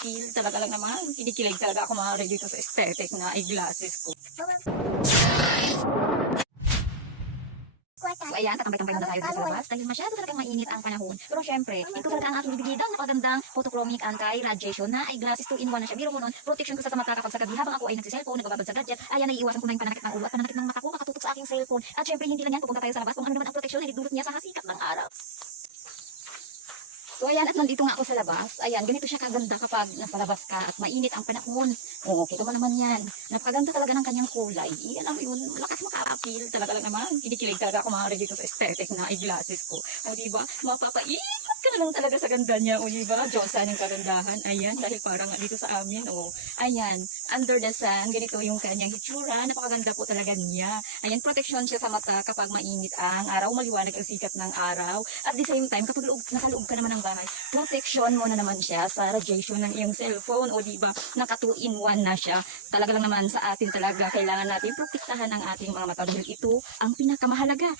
Feel talaga lang naman. Kinikilig talaga ako mga dito sa aesthetic na eyeglasses ko. So ayan, tatambay-tambay muna tayo dito sa labas dahil masyado talagang mainit ang panahon. Pero syempre, ito talaga ang aking bibigyan. Napakagandang photochromic anti-radiation na eyeglasses 2-in-1 na siya. Biro mo nun, protection ko sa mata kapag sa gabi habang ako ay nagsiselfone, nagbababad sa gadget. Ayan, naiiwasan ko na yung pananakit ng ulo at pananakit ng mata ko makatutok sa aking cellphone. At syempre, hindi lang yan, pupunta tayo sa labas kung ano naman ang proteksyon na idudulot niya sa sikat ng araw. So ayan, at nandito nga ako sa labas. Ayan, ganito siya kaganda kapag nasa labas ka at mainit ang panahon. Oo, kita mo naman yan. Napakaganda talaga ng kanyang kulay. Yan ang yun, malakas maka-appeal talaga lang naman. Kinikilig talaga ako mga dito sa aesthetic na eyeglasses ko. O diba, mapapaikot ka na lang talaga sa ganda niya. O diba, Diyosa ng kagandahan. Ayan, dahil parang dito sa amin. O, ayan, under the sun, ganito yung kanyang hitsura. Napakaganda po talaga niya. Ayan, protection siya sa mata kapag mainit ang araw, maliwanag ang sikat ng araw. At the same time, kapag nasa loob ka naman ng bahay, protection mo na naman siya sa radiation ng iyong cellphone. O diba, naka 2-in-1 na siya. Talaga lang naman sa atin talaga, kailangan natin protektahan ang ating mga mata dahil ito ang pinakamahalaga.